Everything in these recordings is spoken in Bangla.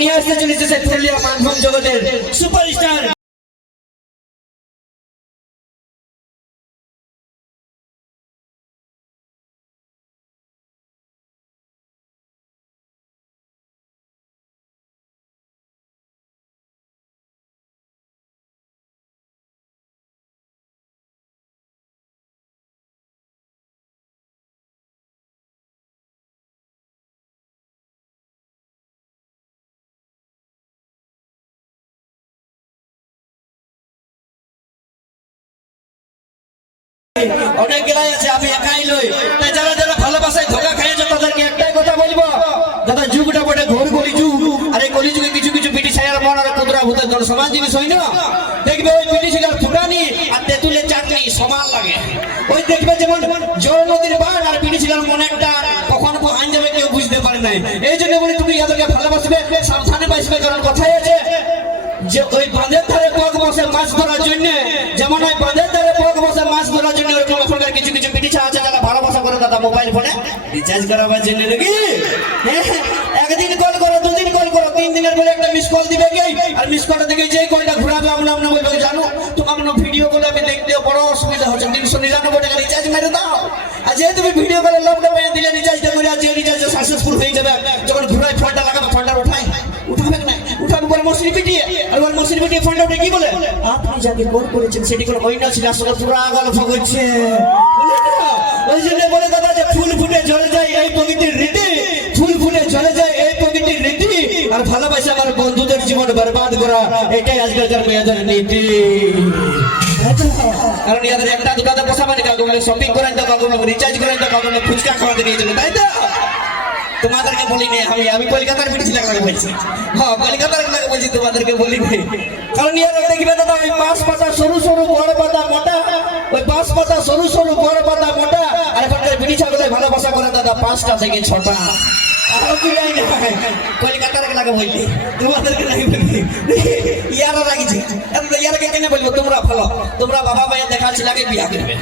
নিয়ে আসতে চলেছে সেই পুরুলিয়া মাধ্যম জগতের সুপারস্টার অনেক গেলাই আছে, আমি একাই লই। তাই যারা যারা ভালোবাসায় ধোকা খাইয়েছে তাদেরকে একটাই কথা বলবো, দাদা যুগটা বটে ঘোর কলি যুগ, আর এই কলি যুগে কিছু কিছু পিটি ছায়ার মন আর কুদরা ভূতের দল সমান জিনিস হয় না। দেখবে ওই পিটি ছিলার ফুটানি আর তেঁতুলের চাটনি সমান লাগে। ওই দেখবে যেমন জল নদীর বান আর পিটি ছিলার মনে একটা কখন আইন যাবে কেউ বুঝতে পারে নাই। এই জন্য বলি তুমি ইয়াদেরকে ভালোবাসবে, সাবধানে বাসবে, কারণ কথাই আছে যে ওই বাঁধের ধারে পগ বসে মাছ ধরার জন্য, যেমন ওই বাঁধের ধারে পগ বসে মাছ ধরার জন্য ওরকম এখনকার কিছু কিছু পিটিছা আছে যারা ভালোবাসা করে দাদা মোবাইল ফোনে রিচার্জ করাবার জন্য নাকি একদিন কল করো, দুদিন কল করো, 3 দিনের পরে একটা মিস কল দিবে কি, আর মিস কলটা দেখে যেই কলটা ঘুরাবে আমরা আমরা বলবে জানো তোমার ভিডিও কলে আমি দেখতে বড় অসুবিধা হচ্ছে, 399 টাকা রিচার্জ মেরে দাও। আর যে তুমি ভিডিও কলে লকডাউনে দিলে রিচার্জটা করে, আর যে রিচার্জটা সাকসেসফুল হয়ে যাবে যখন ঘুরাই ফোনটা লাগাবে ফোনটা উঠাবে না, উঠাবে পরে মশিনি পিটিয়ে, আর ওর মশিনি পিটিয়ে ফোনটা উঠে কি বলে আপনি যাকে কল করেছেন সেটি কোনো ওই না ছিল, আসলে পুরা গল্প করছে। ওই জন্য বলে দাদা যে ফুল ফুটে ঝরে যায় এই প্রকৃতির রীতি, ফুল ফুটে ঝরে যায় এই প্রকৃতির রীতি, আর ভালোবাসা আমার বন্ধুদের জীবন বরবাদ করা এটাই আজকালকার মেয়েদের নীতি। কারণ ইয়াদের একটা দুটাতে বসা মানে কাউকে বলে শপিং করেন তো, কাউকে রিচার্জ করেন তো, কাউকে ফুচকা খাওয়াতে নিয়ে চলে, তাই তো? তোমাদেরকে বলিনি আমি কলকাতার পিটি ছিলাম বলছি, হ্যাঁ কলকাতার লাগে বলছি, তোমাদেরকে বলিনি। কারণ ইয়ারা দেখবে দাদা ওই বাঁশ পাতা সরু সরু বড় পাতা মোটা, ওই বাঁশ পাতা সরু সরু বড় পাতা মোটা, আর এখনকার পিটি ছাগলের ভালোবাসা করে দাদা 5টা থেকে 6টা। কলকাতার লাগে বললি, তোমাদেরকে লাগে বললি, ইয়ারা লাগিছে, ইয়ারাকে কেন বলবো তোমরা ভালো, তোমরা বাবা মায়ের দেখাচ্ছি লাগে বিয়া করবে,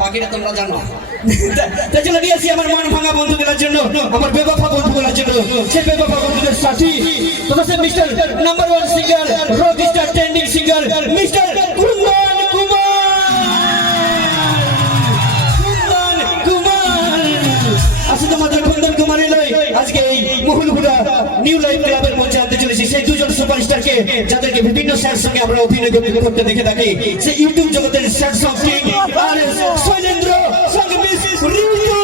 বাকিটা তোমরা জানো। তাই চলে নিয়ে আসি আমার মন ভাঙা বন্ধুগুলোর জন্য, আমার বেবাফা বন্ধুগুলোর জন্য, সেই বেবাফা বন্ধুদের সাথী তোমার সে mister number 1 singer, rock star trending singer mister Kundan Kumar. আসলে তোমাদের কুন্দন কুমারের লই আজকে এই মহুলগুড়া নিউ লাইফ ক্লাবের মঞ্চে আনতে চলেছি সেই দুজন সুপারস্টারকে, যাদেরকে বিভিন্ন স্যার সঙ্গে আমরা অভিনয় করতে দেখে থাকি, সেই ইউটিউব জগতের স্যার সং কিং আর শৈলেন্দ্র সঙ্গে মিস রিতু।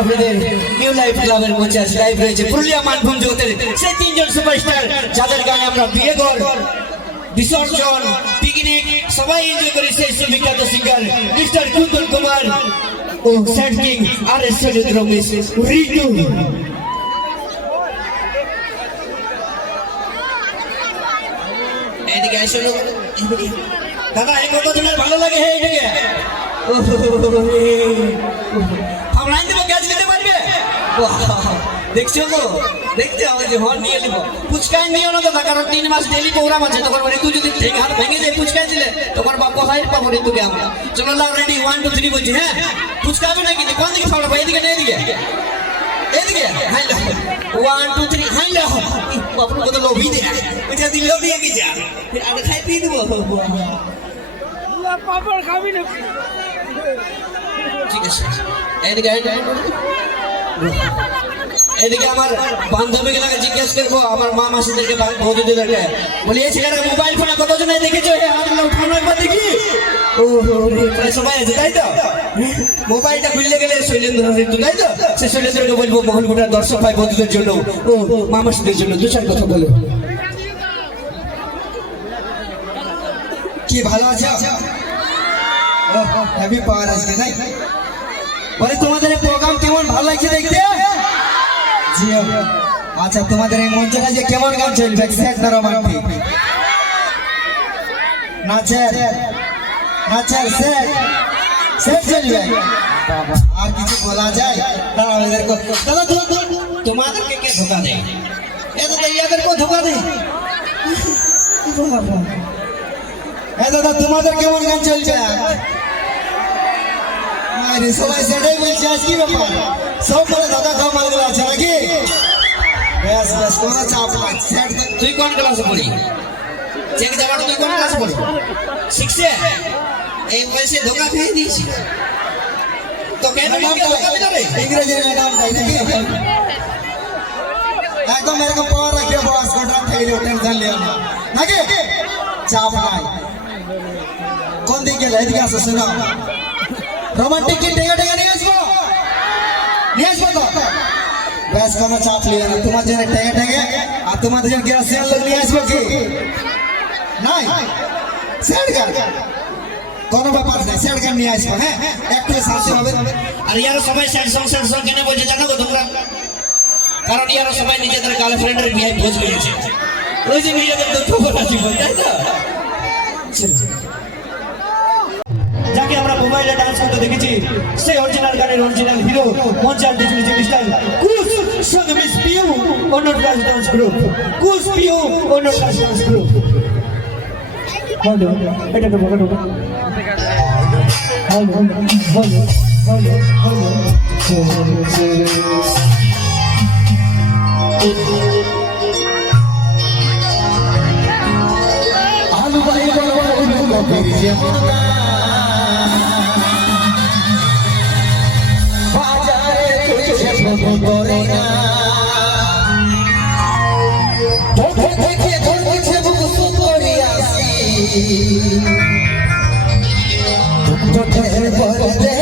আপনাদের নিউ লাইফ ক্লাবের মঞ্চে আছে লাইভ রয়েছে পুরুলিয়া মানভূম জগতের সেই তিনজন সুপারস্টার যাদের গানে আমরা বিয়ে ঘর বিসর্জন পিকনিক সবাই এনজয় করি সেই সুবিখ্যাত সিঙ্গার মিস্টার কুন্দন কুমার ও স্যাড কিং আর এস রমেশ রিটু। এদিকে এসে দাদা এই কথা তোমার ভালো লাগে হে এদিকে আমরা দেবো গ্যাস নিতে পারবে দেখছো তো দেখতে হবে যে হল নিয়ে নিবো ফুচকাই নিও না দাদা কারণ 3 মাস ডেলি প্রোগ্রাম আছে তখন তুই যদি হাত ভেঙে যায় ফুচকাই দিলে তখন বাপ্পা ভাই পাবো তোকে আমরা চলো লাও রেডি 1 2 3 বলছি হ্যাঁ ফুচকা হবে না কিন্তু কোন দিকে ফাড়াবো এদিকে না এদিকে এদিকে হাই লো 1 2 3 হাই লো বাপু কত লোভী দে ওটা দিলে লোভী কি যা ফির আর খাই পি দেবো পাপড় খাবি না ঠিক আছে এদিকে এদিকে আমার বান্ধবীগুলোকে জিজ্ঞেস করবো আমার মা মাসিদেরকে বৌদিদেরকে বলি এই ছেলেরা মোবাইল ফোনে কতজন দেখেছো উঠানো একবার দেখি ও সবাই আছে তাই তো মোবাইলটা খুললে গেলে শৈলেন্দ্র ঋতু তাই তো সে শৈলেন্দ্রকে বলবো মোহনপুরের দর্শক ভাই বন্ধুদের জন্য ও মা মাসিদের জন্য 2-4 কথা বলো। কি ভালো আছে হ্যাপি পাওয়ার আজকে নাই বলে তোমাদের এই প্রোগ্রাম কেমন ভালো লাগছে দেখতে জি আচ্ছা তোমাদের এই মঞ্চটা যে কেমন গান চলবে সেট না রোমান্টিক নাচের নাচের সেট সেট চলবে বাবা আর কিছু বলা যায় দাঁড়াও এদেরকে দাদা তোমাদেরকে কে ধোকা দেয় এদের ইয়াদেরকে ধোকা দেয় দাদা তোমাদের কেমন গান চলছে আরে সবাই সেটাই বলছে আজ কি ব্যাপার সব বলে দাদা খাও মালগুলো আছে নাকি ব্যাস ব্যাস কোনো চাপ নাই সেট তুই কোন ক্লাসে পড়ি চেক যাবাটা তুই কোন ক্লাসে পড়ি শিখছে এই বয়সে ধোকা খেয়ে দিয়েছি তো কেন ধোকা দিতে ইংরেজি ম্যাডাম তাই নাকি একদম এরকম পাওয়ার রাখিও বস কন্ট্রাক্ট থেকে টেনশন লিও না নাকি চাপ নাই কোন দিকে গেলে এদিকে আসো শোনো রোমান্টিক কি টেঙ্গা টেঙ্গা নিয়ে আসবো তো ব্যাস কোনো চাপ লিও না তোমার জন্য টেঙ্গা টেঙ্গে আর তোমাদের জন্য গ্যাসিয়ান লোক নিয়ে আসবো কি নাই সেট গান কোনো ব্যাপার নেই সেট গান নিয়ে আসবো হ্যাঁ একটু শান্তি হবে আর ইয়ার সবাই স্যাড সং কেন বলছে জানো গো তোমরা কারণ ইয়ার সবাই নিজেদের গার্লফ্রেন্ডের বিয়ে ভোজ করেছে ওই যে নিজেদের দুঃখ বলাছি বল তাই তো যাকে আমরা মোবাইলে ডান্স করতে দেখেছি সেই অরিজিনাল গানের অরিজিনাল হিরো মঞ্চাল ডিজিটাল মিস্টার কুস সঙ্গে মিস পিউ অনর ক্লাস ডান্স গ্রুপ কুস পিউ অনর ক্লাস ডান্স গ্রুপ বলো এটা তো বলো বলো বলো বলো আলু ভাই বলো ফিরে বাজারে তুই করে না দেখে দেখে ধরছে বুক সুন্দরী আসি তোকে বলতে